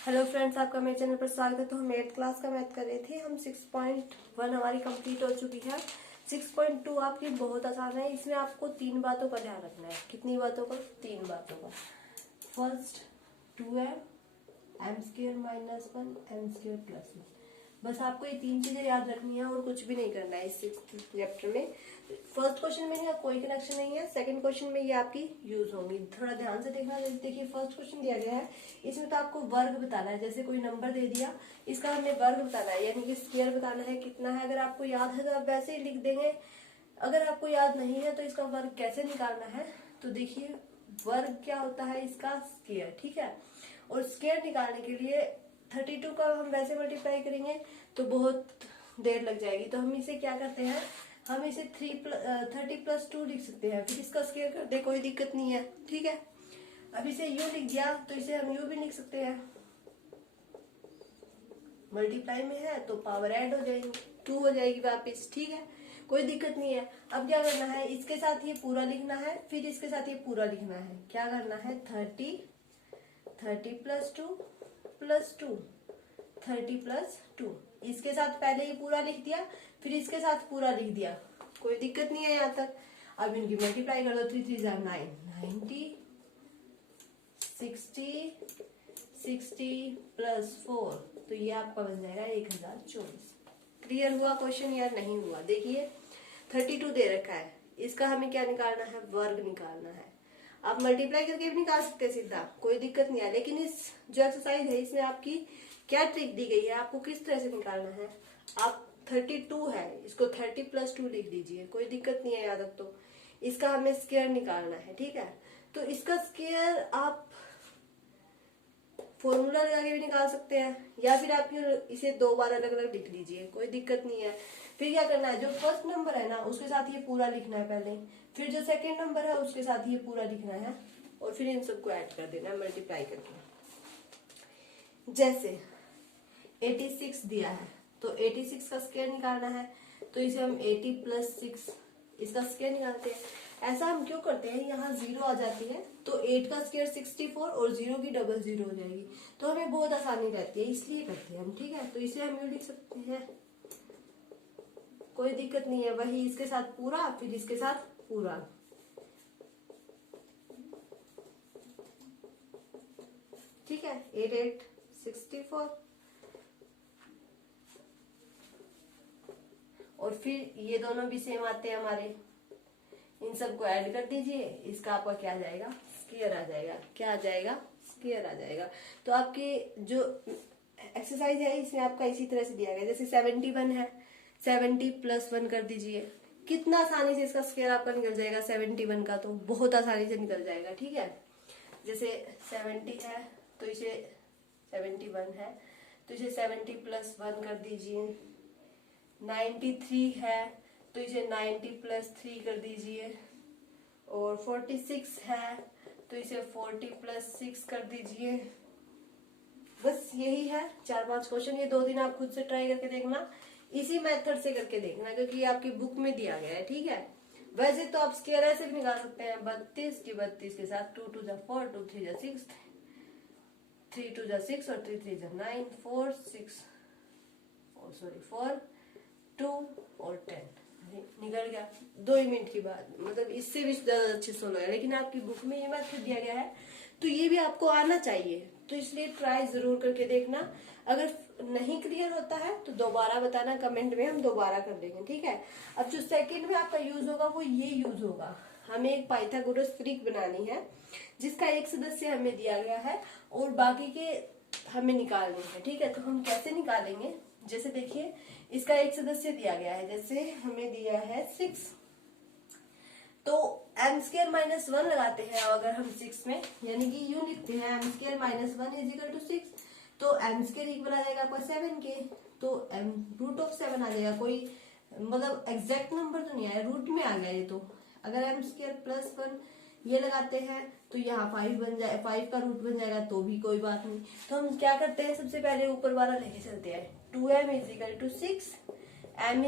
Hello friends, आपका मेरे channel पर स्वागत है। तो हम 8th क्लास का मैथ कर रहे थे। हम 6.1 हमारी कंप्लीट हो चुकी है। 6.2 आपकी बहुत आसान है। इसमें आपको 3 बातों का ध्यान रखना है। कितनी बातों का? 3 बातों का। First 2m m square minus 1 m square plus 1। बस आपको ये 3 चीजें याद रखनी है और कुछ भी नहीं करना है इस चैप्टर में। फर्स्ट क्वेश्चन में नहीं, कोई कनेक्शन नहीं है। सेकंड क्वेश्चन में ये आपकी यूज होंगी। थोड़ा ध्यान से देखना। देखिए फर्स्ट क्वेश्चन दिया गया है, इसमें तो आपको वर्ग बताना है। जैसे कोई नंबर दे दिया, इसका हमें वर्ग बताना है, यानी कि स्क्वायर बताना है कितना है। अगर आपको याद है तो आप वैसे ही लिख देंगे। अगर आपको याद नहीं है तो इसका वर्ग कैसे निकालना है, तो देखिए वर्ग क्या होता है इसका, स्क्वायर। ठीक है, और स्क्वायर निकालने के लिए 32 का हम वैसे मल्टीप्लाई करेंगे तो बहुत देर लग जाएगी। तो हम इसे क्या करते हैं, हम इसे 30+2 लिख सकते हैं। फिर इसका स्क्वायर कर दे, कोई दिक्कत नहीं है। ठीक है, अब इसे यू लिख दिया तो इसे हम यू भी लिख सकते हैं। मल्टीप्लाई में है तो पावर ऐड हो जाएगी, 2 हो जाएगी वापिस। ठीक है, कोई दिक्कत नहीं है। अब क्या करना है, इसके साथ ये पूरा लिखना है, फिर इसके साथ ये पूरा लिखना है। क्या करना है, 30+2 +2 30+2। इसके साथ पहले ही पूरा लिख दिया, फिर इसके साथ पूरा लिख दिया, कोई दिक्कत नहीं है यहाँ तक। अब इनकी मल्टीप्लाई कर दो, 3 3 9 90 60 +4, तो ये आपका बन जाएगा 1024। क्लियर हुआ क्वेश्चन या नहीं हुआ? देखिए 32 दे रखा है, इसका हमें क्या निकालना है, वर्ग निकालना है। आप मल्टीप्लाई करके भी निकाल सकते हैं सीधा, कोई दिक्कत नहीं है। लेकिन इस जो एक्सरसाइज है इसमें आपकी क्या ट्रिक दी गई है, आपको किस तरह से निकालना है। आप 32 है, इसको 30+2 लिख दीजिए, कोई दिक्कत नहीं है। याद रख, तो इसका हमें स्क्वायर निकालना है। ठीक है, तो इसका स्क्वायर आप फॉर्मूला लगा के भी निकाल सकते हैं, या फिर आप इसे 2 बार अलग अलग लिख लीजिए, कोई दिक्कत नहीं है। फिर क्या करना है, जो फर्स्ट नंबर है ना उसके साथ ये पूरा लिखना है पहले, फिर जो सेकंड नंबर है उसके साथ ये पूरा लिखना है, और फिर इन सबको ऐड कर देना है मल्टीप्लाई करके। जैसे 86 दिया है तो 86 का स्क्वायर निकालना है, तो इसे हम 80+6 इसका स्क्वायर निकालते हैं। ऐसा हम क्यों करते हैं, यहाँ 0 आ जाती है तो 8 का स्क्वायर 64 और 0 की डबल 0 हो जाएगी, तो हमें बहुत आसानी रहती है, इसलिए करते हैं हम। ठीक है, तो इसे हम यूँ लिख सकते हैं, कोई दिक्कत नहीं है। वही इसके साथ पूरा, फिर इसके साथ पूरा। ठीक है, 8 8 64, और फिर ये दोनों भी सेम आते हैं हमारे, इन सबको ऐड कर दीजिए। इसका आपका क्या आ जाएगा, स्क्वायर आ जाएगा। क्या आ जाएगा, स्क्वायर आ जाएगा। तो आपकी जो एक्सरसाइज है इसमें आपका इसी तरह से दिया गया। जैसे 71 है, 70+1 कर दीजिए, कितना आसानी से इसका स्क्वायर आपका निकल जाएगा। 71 का तो बहुत आसानी से निकल जाएगा। ठीक है, जैसे 70 है तो इसे 71 है तो इसे 70+1 कर दीजिए। 93 है तो इसे 90+3 कर दीजिए, और 46 है तो इसे 40+6 कर दीजिए। बस यही है 4-5 क्वेश्चन। ये 2 दिन आप खुद से ट्राई करके देखना, इसी मेथड से करके देखना, क्योंकि ये आपकी बुक में दिया गया है। ठीक है, वैसे तो आप स्क्वायर ऐसे भी निकाल सकते हैं, 32 की 32 के साथ 2 2 4 2 3 6 3 2 6 और 3 3 9 4 6 4 2 और 10 निकल गया 2 ही मिनट की बात। मतलब इससे भी ज्यादा अच्छे सोल्व है, लेकिन आपकी बुक में ये मेथड दिया गया है तो ये भी आपको आना चाहिए, तो इसलिए ट्राई जरूर करके देखना। अगर नहीं क्लियर होता है तो दोबारा बताना कमेंट में, हम दोबारा कर देंगे। ठीक है, अब जो सेकंड में आपका यूज होगा वो ये यूज होगा। हमें एक पाइथागोरस ट्रिक बनानी है जिसका एक सदस्य हमें दिया गया है और बाकी के हमें निकालने हैं। ठीक है, तो हम कैसे निकालेंगे, जैसे देखिए इसका एक सदस्य दिया गया है, जैसे हमें दिया है 6, तो m² -1 लगाते हैं अगर हम 6 में, यानी कि यूं लिखते हैं m² -1 = 6, तो m² इक्वल आ जाएगा आपका 7 के, तो √7 आ जाएगा। कोई मतलब एग्जैक्ट नंबर तो नहीं आया, रूट में आ गया ये। तो अगर m² +1 ये लगाते हैं तो यहाँ 5 बन जाए, 5 का रूट बन जाएगा, तो भी कोई बात नहीं। तो हम क्या करते हैं, सबसे पहले ऊपर वाला लेके चलते हैं। 2m = 6, m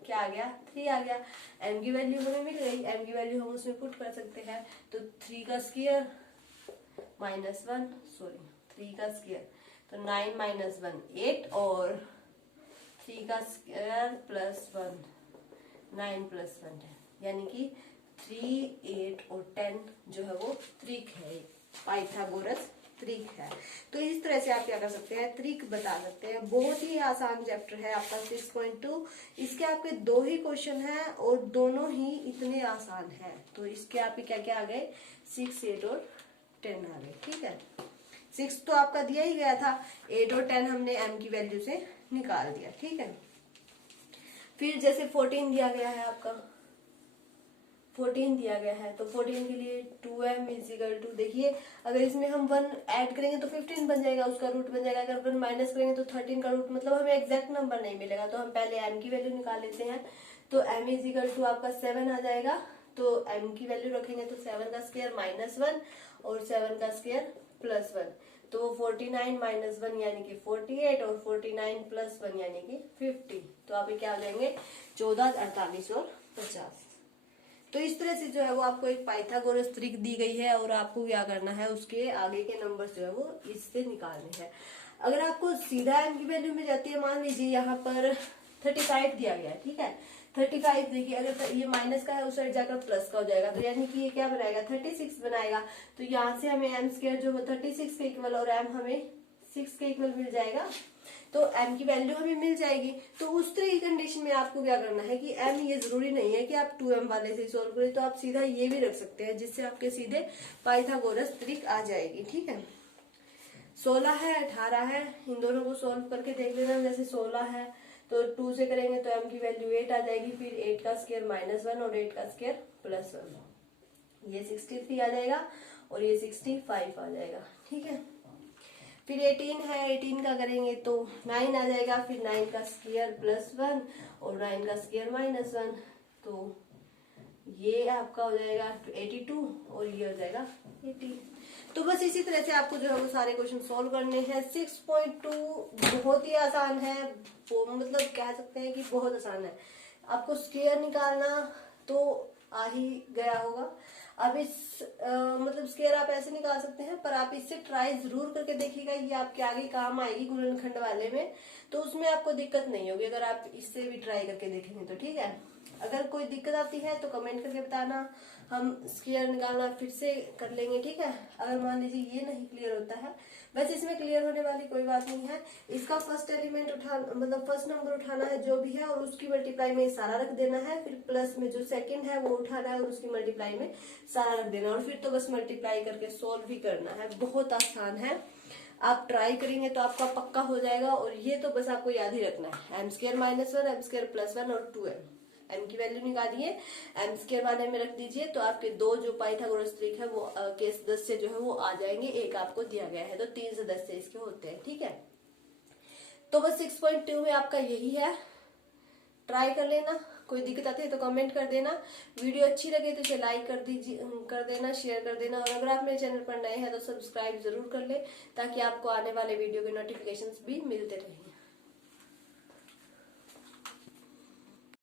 क्या आ गया, 3 आ गया। m की वैल्यू हमें मिल गई, m की वैल्यू हम उसमें पुट कर सकते हैं, तो 3 का स्क्वायर -1 सॉरी 3 का स्क्वायर, तो 9 माइनस 1 8 और 3 का स्क्वायर प्लस 1 9 प्लस 1 है, यानी कि 3 8 और 10 जो है वो त्रिक है, पाइथागोरस त्रिक है। तो इस तरह से आप क्या कर सकते हैं, त्रिक बता सकते हैं। बहुत ही आसान चैप्टर है आपका 6.2। इसके आपके 2 ही क्वेश्चन हैं और दोनों ही इतने आसान हैं। तो इसके आपके क्या क्या आ गए, 6 8 और 10 आ गए। ठीक है, 6 तो आपका दिया ही गया था, 8 और 10 हमने m की वैल्यू से निकाल दिया। ठीक है, फिर जैसे 14 दिया गया है, आपका 14 दिया गया है, तो 14 के लिए 2m इजिकल टू, देखिए अगर इसमें हम 1 ऐड करेंगे तो 15 बन जाएगा, उसका रूट बन जाएगा। अगर 1 माइनस करेंगे तो 13 का रूट, मतलब हमें एग्जैक्ट नंबर नहीं मिलेगा। तो हम पहले m की वैल्यू निकाल लेते हैं। तो m इजिकल टू आपका 7 आ जाएगा। तो m की वैल्यू रखेंगे तो 7 का स्क्वायर माइनस 1 और 7 का स्क्वायर प्लस 1, तो 49 माइनस 1 यानी कि 48 और 49 प्लस 1 यानी कि 50। तो आप क्या हो जाएंगे, 14 48 और 50। तो इस तरह से जो है वो आपको एक पाइथागोरस त्रिक दी गई है और आपको क्या करना है, उसके आगे के नंबर जो है वो इससे निकालने हैं। अगर आपको सीधा m की वैल्यू मिल जाती है, मान लीजिए यहाँ पर 35 दिया गया है, ठीक है, 35 देखिए, अगर ये माइनस का है उस साइड जाकर प्लस का हो जाएगा, तो यानी कि ये क्या बनाएगा, 36 बनाएगा। तो यहाँ से हमें m स्क्वायर जो है 36 के इक्वल और m हमें 6 के इक्वल मिल जाएगा। तो m की वैल्यू हमें मिल जाएगी। तो उस तरह की कंडीशन में आपको क्या करना है कि m, ये जरूरी नहीं है कि आप 2m वाले से सोल्व करें, तो आप सीधा ये भी रख सकते हैं, जिससे आपके सीधे पाइथागोरस त्रिक आ जाएगी। ठीक है, 16 है 18 है, इन दोनों को सोल्व करके देख लेना। जैसे 16 है तो 2 से करेंगे तो m की वैल्यू 8 आ जाएगी, फिर 8 का स्क्वायर माइनस 1 और 8 का स्क्वायर प्लस 1, ये 63 आ जाएगा और ये 65 आ जाएगा। ठीक है, फिर 18 है, 18 का करेंगे तो 9 आ जाएगा, फिर 9 का स्क्वायर प्लस 1 और 9 का स्क्वायर माइनस 1, तो ये आपका हो जाएगा 82 और ये हो जाएगा 80। तो बस इसी तरह से आपको जो है वो सारे क्वेश्चन सॉल्व करने हैं। 6.2 बहुत ही आसान है, मतलब कह सकते हैं कि बहुत आसान है। आपको स्क्वायर निकालना तो आ ही गया होगा। अब इस मतलब स्क्वायर आप ऐसे निकाल सकते हैं, पर आप इससे ट्राई जरूर करके देखिएगा, ये आपके आगे काम आएगी गुणनखंड वाले में, तो उसमें आपको दिक्कत नहीं होगी अगर आप इससे भी ट्राई करके देखेंगे तो। ठीक है, अगर कोई दिक्कत आती है तो कमेंट करके बताना, हम स्क्वायर निकालना फिर से कर लेंगे। ठीक है, अगर मान लीजिए ये नहीं क्लियर होता है, वैसे इसमें क्लियर होने वाली कोई बात नहीं है। इसका फर्स्ट एलिमेंट मतलब फर्स्ट नंबर उठाना है जो भी है, और उसकी मल्टीप्लाई में सारा रख देना है, फिर प्लस में जो सेकंड है वो उठाना है और उसकी मल्टीप्लाई में सारा रख देना, और फिर तो बस मल्टीप्लाई करके सोल्व ही करना है। बहुत आसान है, आप ट्राई करेंगे तो आपका पक्का हो जाएगा। और ये तो बस आपको याद ही रखना है, M square minus 1, M square plus 1 और 2m। m की वैल्यू निकालिए, m स्क्वायर वाले में रख दीजिए, तो आपके 2 जो पाइथागोरस त्रिक है वो केस 10 से जो है वो आ जाएंगे। एक आपको दिया गया है तो 3 से 10 से इसके होते हैं। ठीक है, तो बस 6.2 में आपका यही है, ट्राई कर लेना। कोई दिक्कत आती है तो कमेंट कर देना, वीडियो अच्छी लगे तो इसे लाइक कर देना, शेयर कर देना, और अगर आप मेरे चैनल पर नए हैं तो सब्सक्राइब जरूर कर ले, ताकि आपको आने वाले वीडियो के नोटिफिकेशंस भी मिलते रहें।